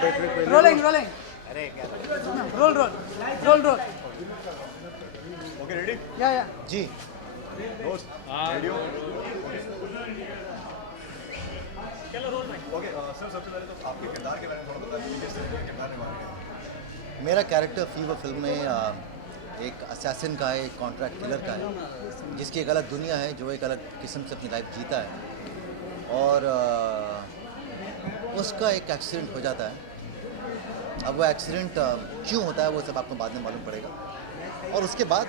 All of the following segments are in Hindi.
Rolling rolling roll roll roll roll okay ready या जी दोस्त रेडियो ओके सर सबसे पहले तो आपके किरदार के बारे में थोड़ा बता दीजिए किस तरह का किरदार निभा रहे हैं। मेरा कैरेक्टर फीवर फिल्म में एक असैसिन का है, एक कॉन्ट्रैक्ट किलर का है, जिसकी एक अलग दुनिया है, जो एक अलग किस्म से अपनी लाइफ जीता है और उसका एक एक्सीडेंट हो जाता है। अब वो एक्सीडेंट क्यों होता है वो सब आपको बाद में मालूम पड़ेगा। और उसके बाद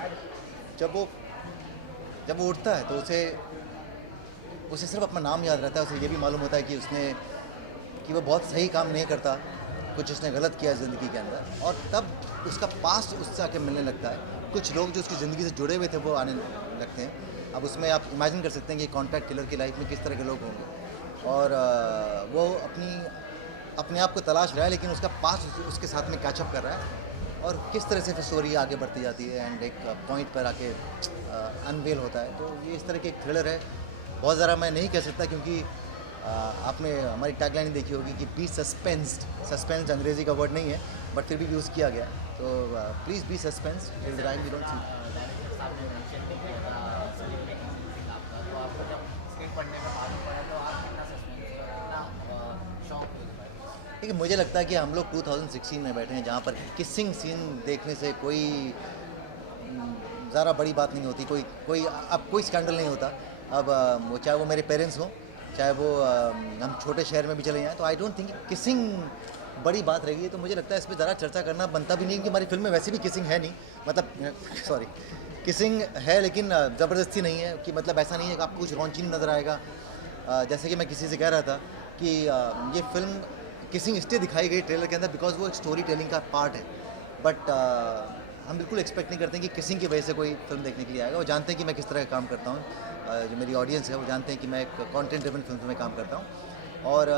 जब वो उठता है तो उसे सिर्फ अपना नाम याद रहता है। उसे ये भी मालूम होता है कि वो बहुत सही काम नहीं करता, कुछ उसने गलत किया ज़िंदगी के अंदर, और तब उसका पास्ट उससे आके मिलने लगता है। कुछ लोग जो उसकी ज़िंदगी से जुड़े हुए थे वो आने लगते हैं। अब उसमें आप इमेजिन कर सकते हैं कि कॉन्ट्रैक्ट किलर की लाइफ में किस तरह के लोग होंगे, और वो अपने आप को तलाश रहा है, लेकिन उसका पास्ट उसके साथ में कैचअप कर रहा है, और किस तरह से फिर स्टोरी आगे बढ़ती जाती है एंड एक पॉइंट पर आके अनवेल होता है। तो ये इस तरह की एक थ्रिलर है। बहुत ज़्यादा मैं नहीं कह सकता क्योंकि आपने हमारी टैगलाइन देखी होगी कि बी सस्पेंस्ड। सस्पेंस अंग्रेज़ी का वर्ड नहीं है, बट फिर भी यूज़ किया गया। तो please be suspense till the time we don't see. देखिए, मुझे लगता है कि हम लोग 2016 में बैठे हैं, जहाँ पर किसिंग सीन देखने से कोई ज़्यादा बड़ी बात नहीं होती, कोई स्कैंडल नहीं होता। अब वो चाहे वो मेरे पेरेंट्स हों, चाहे वो हम छोटे शहर में भी चले जाएँ, तो आई डोंट थिंक किसिंग बड़ी बात रहेगी। तो मुझे लगता है इस पर ज़्यादा चर्चा करना बनता भी नहीं, क्योंकि हमारी फिल्म में वैसे भी किसिंग है नहीं, मतलब सॉरी किसिंग है लेकिन ज़बरदस्ती नहीं है, कि मतलब ऐसा नहीं है कि आपको कुछ रॉन्ची नज़र आएगा। जैसे कि मैं किसी से कह रहा था कि ये फिल्म किसिंग इसलिए दिखाई गई ट्रेलर के अंदर बिकॉज वो एक स्टोरी टेलिंग का पार्ट है, बट हम बिल्कुल एक्सपेक्ट नहीं करते हैं कि किसिंग की वजह से कोई फिल्म देखने के लिए आएगा। वो जानते हैं कि मैं किस तरह का काम करता हूँ, जो मेरी ऑडियंस है वो जानते हैं कि मैं एक कंटेंट ड्रिवन फिल्म में काम करता हूँ। और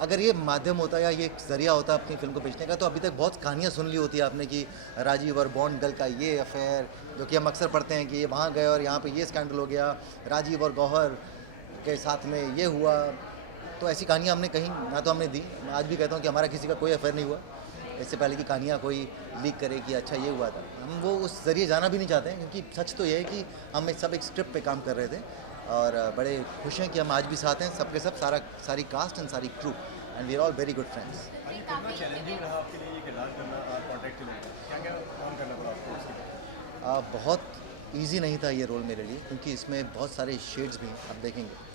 अगर ये माध्यम होता या ये एक ज़रिया होता अपनी फिल्म को बेचने का, तो अभी तक बहुत कहानियाँ सुन ली होती है आपने कि राजीव और बॉन्ड गर्ल का ये अफेयर, जो कि हम अक्सर पढ़ते हैं कि ये वहाँ गए और यहाँ पे ये स्कैंडल हो गया, राजीव और गौहर के साथ में ये हुआ। तो ऐसी कहानियाँ हमने कहीं ना तो हमने दी। मैं आज भी कहता हूँ कि हमारा किसी का कोई अफेयर नहीं हुआ, इससे पहले की कहानियाँ कोई लीक करे कि अच्छा ये हुआ था। हम वो उस ज़रिए जाना भी नहीं चाहते हैं, क्योंकि सच तो ये है कि हम सब एक स्क्रिप्ट पे काम कर रहे थे, और बड़े खुश हैं कि हम आज भी साथ हैं, सबके सब सारी कास्ट एंड सारी crew, and we are all very good friends. कितना चैलेंजिंग रहा आपके लिए ये किरदार करना, कॉन्ट्रैक्ट किलर का क्या काम करना पड़ा आपको उसके बाद? बहुत इजी नहीं था ये रोल मेरे लिए, क्योंकि इसमें बहुत सारे शेड्स भी हैं, आप देखेंगे।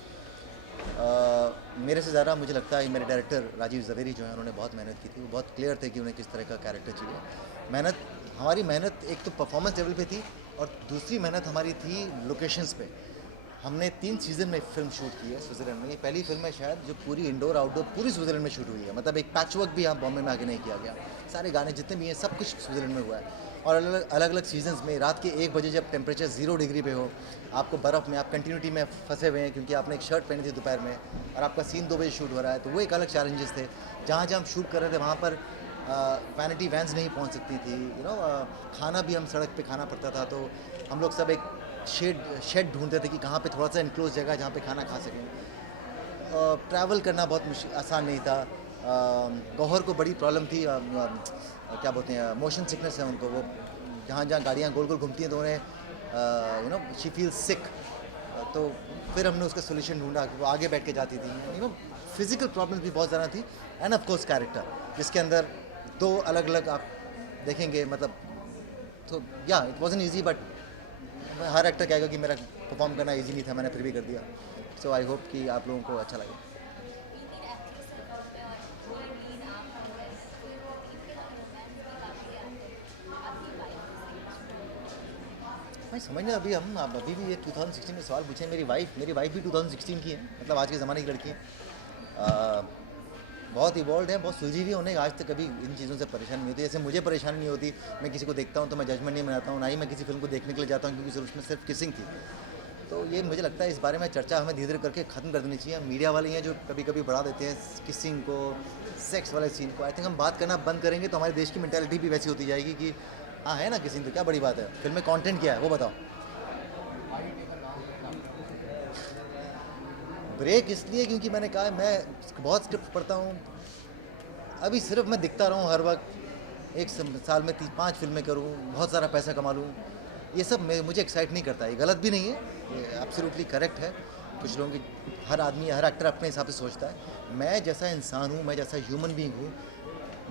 मेरे से ज़्यादा मुझे लगता है मेरे डायरेक्टर राजीव ज़वेरी जो हैं, उन्होंने बहुत मेहनत की थी। वो बहुत क्लियर थे कि उन्हें किस तरह का कैरेक्टर चाहिए। हमारी मेहनत एक तो परफॉर्मेंस लेवल पे थी, और दूसरी मेहनत हमारी थी लोकेशंस पे। हमने 3 सीज़न में फिल्म शूट की है स्विट्ज़रलैंड में। ये पहली फिल्म है शायद जो पूरी इंडोर आउटडोर पूरी स्विट्ज़रलैंड में शूट हुई है, मतलब एक पैच वर्क भी यहाँ बॉम्बे में आगे नहीं किया गया। सारे गाने जितने भी हैं सब कुछ स्विट्ज़रलैंड में हुआ है। और अलग अलग सीजन्स में रात के 1 बजे जब टेम्परेचर 0 डिग्री पे हो, आपको बर्फ़ में आप कंटिन्यूटी में फंसे हुए हैं क्योंकि आपने एक शर्ट पहनी थी दोपहर में, और आपका सीन 2 बजे शूट हो रहा है, तो वो एक अलग चैलेंजेस थे। जहाँ हम शूट कर रहे थे वहाँ पर वैनिटी वैन्स नहीं पहुँच सकती थी, खाना भी हम सड़क पे खाना पड़ता था। तो हम लोग सब एक शेड ढूंढते थे कि कहाँ पे थोड़ा सा इनक्लोज जगह जहाँ पे खाना खा सकें। ट्रैवल करना बहुत आसान नहीं था। गौहर को बड़ी प्रॉब्लम थी, क्या बोलते हैं, मोशन सिकनेस है उनको। वो जहाँ जहाँ गाड़ियाँ गोल गोल घूमती हैं तो उन्हें शी फील सिक। तो फिर हमने उसका सोल्यूशन ढूंढा कि वो आगे बैठ के जाती थी। फिजिकल प्रॉब्लम्स भी बहुत ज़्यादा थी, एंड ऑफ कोर्स कैरेक्टर, जिसके अंदर 2 अलग अलग आप देखेंगे, मतलब तो या it wasn't easy, but her actor कहेगा कि मेरा परफॉर्म करना इजी नहीं था, मैंने फिर भी कर दिया। सो आई होप कि आप लोगों को अच्छा लगे। मैं समझना, अभी भी ये 2016 में सवाल पूछे। मेरी वाइफ भी 2016 की है, मतलब आज के ज़माने की लड़की है। बहुत इवॉल्व है, बहुत सुलझी हुई है। उन्हें आज तक कभी इन चीज़ों से परेशानी नहीं होती, जैसे मुझे परेशानी नहीं होती। मैं किसी को देखता हूँ तो मैं जजमेंट नहीं बनाता हूँ, ना ही मैं किसी फिल्म को देखने के लिए जाता हूँ क्योंकि उसमें सिर्फ किसिंग थी। तो ये मुझे लगता है इस बारे में चर्चा हमें धीरे धीरे करके ख़त्म कर देनी चाहिए। मीडिया वाले हैं जो कभी कभी बढ़ा देते हैं किसिंग को, सेक्स वाले सीन को। आई थिंक हम बात करना बंद करेंगे तो हमारे देश की मेंटालिटी भी वैसी होती जाएगी कि हाँ है ना किसिंग, तो क्या बड़ी बात है, फिल्म में कंटेंट क्या है वो बताओ। ब्रेक इसलिए क्योंकि मैंने कहा मैं बहुत स्क्रिप्ट पढ़ता हूँ, अभी सिर्फ मैं दिखता रहूँ हर वक्त, एक साल में 5 फिल्में करूँ, बहुत सारा पैसा कमा लूँ, ये सब मुझे एक्साइट नहीं करता। ये गलत भी नहीं है, ये एब्सोल्युटली करेक्ट है। कुछ लोगों की, हर आदमी, हर एक्टर अपने हिसाब से सोचता है। मैं जैसा इंसान हूँ, मैं जैसा ह्यूमन बीइंग हूँ,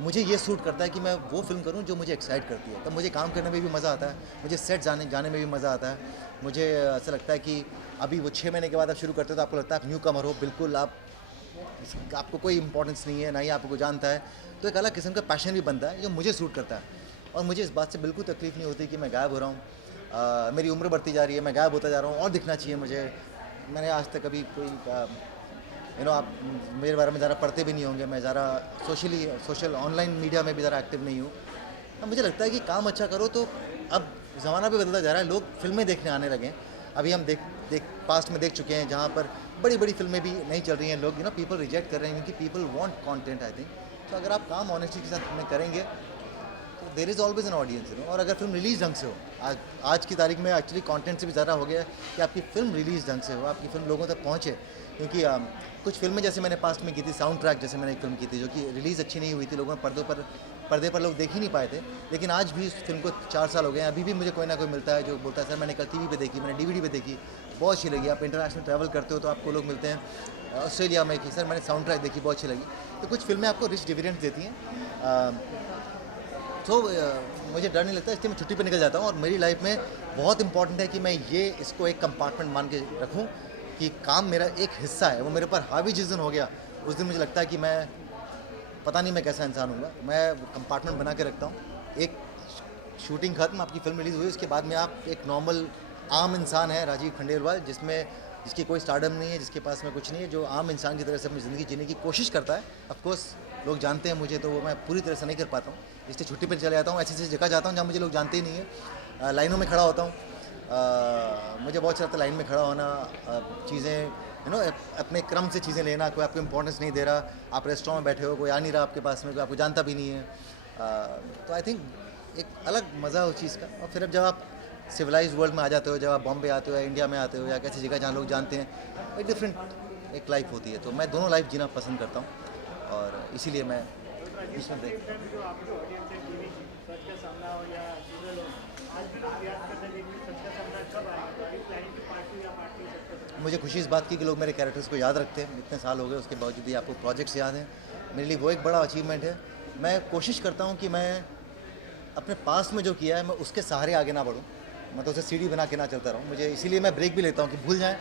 मुझे ये सूट करता है कि मैं वो फिल्म करूँ जो मुझे एक्साइट करती है। तब मुझे काम करने में भी मज़ा आता है, मुझे सेट जाने में भी मज़ा आता है। मुझे ऐसा लगता है कि अभी वो 6 महीने के बाद आप शुरू करते हो तो आपको लगता है आप न्यू कमर हो, बिल्कुल आपको कोई इंपॉर्टेंस नहीं है, ना ही आपको जानता है, तो एक अलग किस्म का पैशन भी बनता है जो मुझे सूट करता है। और मुझे इस बात से बिल्कुल तकलीफ़ नहीं होती कि मैं गायब हो रहा हूँ। मेरी उम्र बढ़ती जा रही है, मैं गायब होता जा रहा हूँ, और दिखना चाहिए मुझे। मैंने आज तक कभी कोई आप मेरे बारे में ज़रा पढ़ते भी नहीं होंगे, मैं ज़रा सोशल ऑनलाइन मीडिया में भी ज़रा एक्टिव नहीं हूँ। अब मुझे लगता है कि काम अच्छा करो तो अब ज़माना भी बदलता जा रहा है, लोग फिल्में देखने आने लगे हैं। अभी हम पास्ट में देख चुके हैं जहाँ पर बड़ी बड़ी फिल्में भी नहीं चल रही हैं, लोग पीपल रिजेक्ट कर रहे हैं क्योंकि people want content I think. तो अगर आप काम ऑनेस्टी के साथ में करेंगे तो there is always an audience. और अगर फिल्म रिलीज़ ढंग से हो, आज की तारीख में एक्चुअली कंटेंट से भी ज़्यादा हो गया है कि आपकी फ़िल्म रिलीज़ ढंग से हो, आपकी फ़िल्म लोगों तक पहुँचे। क्योंकि कुछ फिल्में जैसे मैंने पास्ट में की थी, साउंड ट्रैक जैसे मैंने एक फिल्म की थी जो कि रिलीज़ अच्छी नहीं हुई थी, लोगों ने पर्दे पर लोग देख ही नहीं पाए थे। लेकिन आज भी उस फिल्म को 4 साल हो गए हैं, अभी भी मुझे कोई ना कोई मिलता है जो बोलता है सर मैंने कल टीवी पे देखी, मैंने डीवीडी पे देखी, बहुत अच्छी लगी। आप इंटरनेशनल ट्रैवल करते हो तो आपको लोग मिलते हैं ऑस्ट्रेलिया में कि सर मैंने साउंड ट्रैक देखी, बहुत अच्छी लगी। तो कुछ फिल्में आपको रिच डिविडेंड्स देती हैं। तो मुझे डर नहीं लगता, इसलिए मैं छुट्टी पे निकल जाता हूँ। और मेरी लाइफ में बहुत इंपॉर्टेंट है कि मैं इसको एक कंपार्टमेंट मान के रखूँ कि काम मेरा एक हिस्सा है। वो मेरे ऊपर हावी जिस दिन हो गया, उस दिन मुझे लगता है कि मैं पता नहीं मैं कैसा इंसान हूँगा। मैं कंपार्टमेंट बना के रखता हूँ। एक शूटिंग खत्म, आपकी फिल्म रिलीज़ हुई, उसके बाद में आप एक नॉर्मल आम इंसान है राजीव खंडेलवाल, जिसकी कोई स्टारडम नहीं है, जिसके पास में कुछ नहीं है, जो आम इंसान की तरह से अपनी ज़िंदगी जीने की कोशिश करता है। ऑफकोर्स लोग जानते हैं मुझे, तो वो मैं पूरी तरह से नहीं कर पाता हूँ, इसलिए छुट्टी पर चले जाता हूँ। ऐसी जगह जाता हूँ जहाँ मुझे लोग जानते ही नहीं है। लाइनों में खड़ा होता हूँ, मुझे बहुत अच्छा लगता है लाइन में खड़ा होना, चीज़ें अपने क्रम से चीज़ें लेना। कोई आपको इंपॉर्टेंस नहीं दे रहा, आप रेस्टोरेंट में बैठे हो, कोई आ नहीं रहा आपके पास में, कोई आपको जानता भी नहीं है। तो आई थिंक एक अलग मज़ा है उस चीज़ का। और फिर अब जब आप सिविलाइज्ड वर्ल्ड में आ जाते हो, जब आप बॉम्बे आते हो या इंडिया में आते हो या कैसी जगह जहाँ लोग जानते हैं, एक डिफरेंट एक लाइफ होती है। तो मैं दोनों लाइफ जीना पसंद करता हूँ और इसीलिए मैं इसमें मुझे खुशी इस बात की कि लोग मेरे कैरेक्टर्स को याद रखते हैं। इतने साल हो गए, उसके बावजूद भी आपको प्रोजेक्ट्स याद हैं, मेरे लिए वो एक बड़ा अचीवमेंट है। मैं कोशिश करता हूँ कि मैं अपने पास में जो किया है मैं उसके सहारे आगे ना बढ़ूँ, मैं तो उसे सीढ़ी बना के ना चलता रहूँ। मुझे इसीलिए मैं ब्रेक भी लेता हूँ कि भूल जाएँ।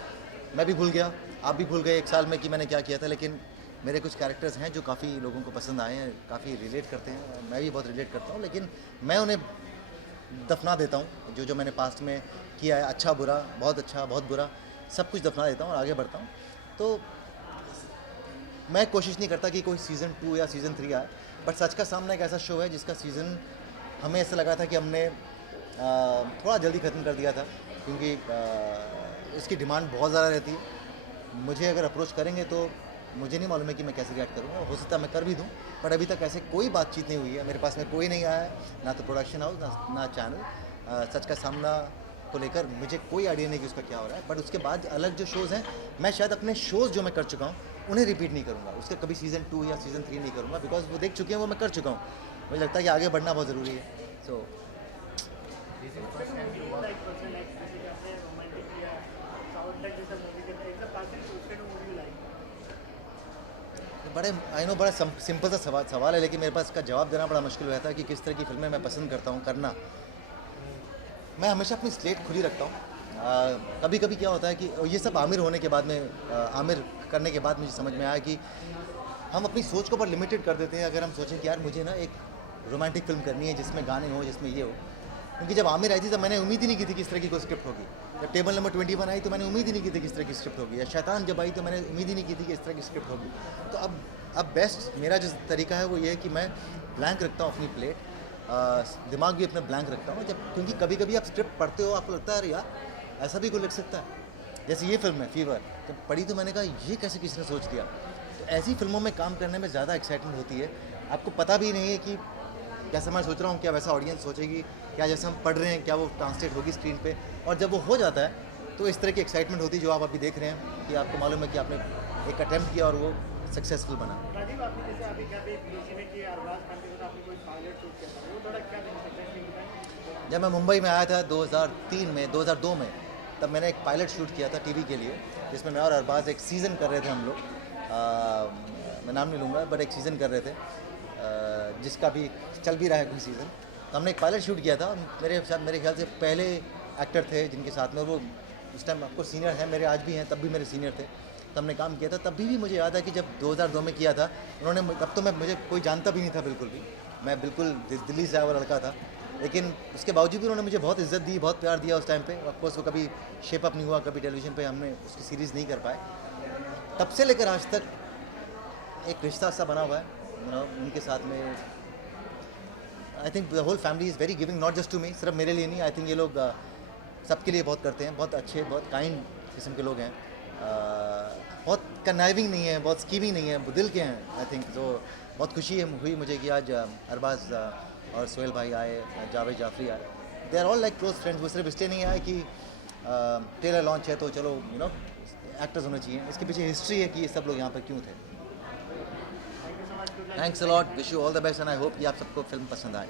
मैं भी भूल गया, आप भी भूल गए 1 साल में कि मैंने क्या किया था। लेकिन मेरे कुछ कैरेक्टर्स हैं जो काफ़ी लोगों को पसंद आए हैं, काफ़ी रिलेट करते हैं, मैं भी बहुत रिलेट करता हूँ। लेकिन मैं उन्हें दफना देता हूँ, जो मैंने पास्ट में किया है, अच्छा बुरा, बहुत अच्छा बहुत बुरा, सब कुछ दफना देता हूँ और आगे बढ़ता हूँ। तो मैं कोशिश नहीं करता कि कोई सीज़न 2 या सीज़न 3 आए। बट सच का सामना एक ऐसा शो है जिसका सीज़न हमें ऐसा लगा था कि हमने थोड़ा जल्दी ख़त्म कर दिया था, क्योंकि इसकी डिमांड बहुत ज़्यादा रहती है। मुझे अगर अप्रोच करेंगे तो मुझे नहीं मालूम है कि मैं कैसे रिएक्ट करूँगा, हो सकता है मैं कर भी दूँ, बट अभी तक ऐसे कोई बातचीत नहीं हुई है। मेरे पास में कोई नहीं आया है, ना तो प्रोडक्शन हाउस ना चैनल। सच का सामना को लेकर मुझे कोई आइडिया नहीं कि उसका क्या हो रहा है। बट उसके बाद अलग जो शोज़ हैं, मैं शायद अपने शोज़ जो मैं कर चुका हूँ उन्हें रिपीट नहीं करूँगा, उसके कभी सीज़न 2 या सीज़न 3 नहीं करूँगा, बिकॉज वो देख चुके हैं, वो मैं कर चुका हूँ। मुझे लगता है कि आगे बढ़ना बहुत ज़रूरी है। सो बड़ा सिंपल सा सवाल है, लेकिन मेरे पास इसका जवाब देना बड़ा मुश्किल रहता है कि किस तरह की फिल्में मैं पसंद करता हूँ करना। मैं हमेशा अपनी स्लेट खुली रखता हूँ। कभी कभी क्या होता है कि ये सब आमिर होने के बाद में, आमिर करने के बाद मुझे समझ में आया कि हम अपनी सोच को बहुत लिमिटेड कर देते हैं। अगर हम सोचें कि यार मुझे ना एक रोमांटिक फिल्म करनी है जिसमें गाने हो, जिसमें ये हो, क्योंकि जब आमिर आई थी तब मैंने उम्मीद ही नहीं की थी कि इस तरह की कोई स्क्रिप्ट होगी। जब टेबल नंबर 21 आई तो मैंने उम्मीद ही नहीं की थी कि इस तरह की स्क्रिप्ट होगी। या शैतान जब आई तो मैंने उम्मीद ही नहीं की थी कि इस तरह की स्क्रिप्ट होगी। तो अब बेस्ट मेरा जो तरीका है वो ये है कि मैं ब्लैंक रखता हूँ अपनी प्लेट, दिमाग भी अपना ब्लैंक रखता हूँ। क्योंकि कभी कभी आप स्क्रिप्ट पढ़ते हो, आपको लगता है यार ऐसा भी कोई लिख सकता है। जैसे ये फिल्म है फीवर, जब पढ़ी तो मैंने कहा ये कैसे किसी ने सोच दिया। तो ऐसी फिल्मों में काम करने में ज़्यादा एक्साइटमेंट होती है। आपको पता भी नहीं है कि जैसा मैं सोच रहा हूँ क्या वैसा ऑडियंस सोचेगी, क्या जैसे हम पढ़ रहे हैं क्या वो ट्रांसलेट होगी स्क्रीन पे। और जब वो हो जाता है तो इस तरह की एक्साइटमेंट होती है जो आप अभी देख रहे हैं कि आपको मालूम है कि आपने एक अटैम्प्ट किया और वो सक्सेसफुल बना। राजीव आपने जैसे अभी क्या भी पीसी में कि अरबाज खान के साथ आपने कोई पायलट शूट किया था, वो थोड़ा क्या इंटरेस्टिंग बताएं। जब मैं मुंबई में आया था 2002 में, तब मैंने एक पायलट शूट किया था टीवी के लिए, जिसमें मैं और अरबाज एक सीज़न कर रहे थे हम लोग। मैं नाम नहीं लूँगा, बट एक सीज़न कर रहे थे, जिसका भी चल भी रहा है कोई सीज़न। तो हमने एक पायलट शूट किया था। मेरे ख्याल से पहले एक्टर थे जिनके साथ में, वो उस टाइम आपको सीनियर हैं, मेरे आज भी हैं, तब भी मेरे सीनियर थे। तो हमने काम किया था, तब भी मुझे याद है कि जब 2002 में किया था उन्होंने, तब तो मुझे कोई जानता भी नहीं था बिल्कुल भी, मैं बिल्कुल दिल्ली से आया हुआ लड़का था, लेकिन उसके बावजूद भी उन्होंने मुझे बहुत इज्जत दी, बहुत प्यार दिया उस टाइम पे। ऑफकोर्स वो कभी शेप अप नहीं हुआ, कभी टेलीविज़न पे हमने उसकी सीरीज़ नहीं कर पाए। तब से लेकर आज तक एक रिश्ता सा बना हुआ है उनके साथ में। I think the whole family is very giving, not just to me, सिर्फ मेरे लिए नहीं। आई थिंक ये लोग सबके लिए बहुत करते हैं, बहुत अच्छे, बहुत काइंड किस्म के लोग हैं, बहुत कन्नाइविंग नहीं है, बहुत स्कीमिंग नहीं है, दिल के हैं। आई थिंक तो बहुत खुशी हुई मुझे कि आज अरबाज और सोहेल भाई आए, जावेद जाफरी आए। They are all like close friends. वो सिर्फ इसलिए नहीं आए कि ट्रेलर लॉन्च है तो चलो एक्टर्स होने चाहिए, इसके पीछे हिस्ट्री है कि ये सब लोग यहाँ पर क्यों थे। Thanks a lot, wish you all the best and I hope कि आप सबको फिल्म पसंद आए।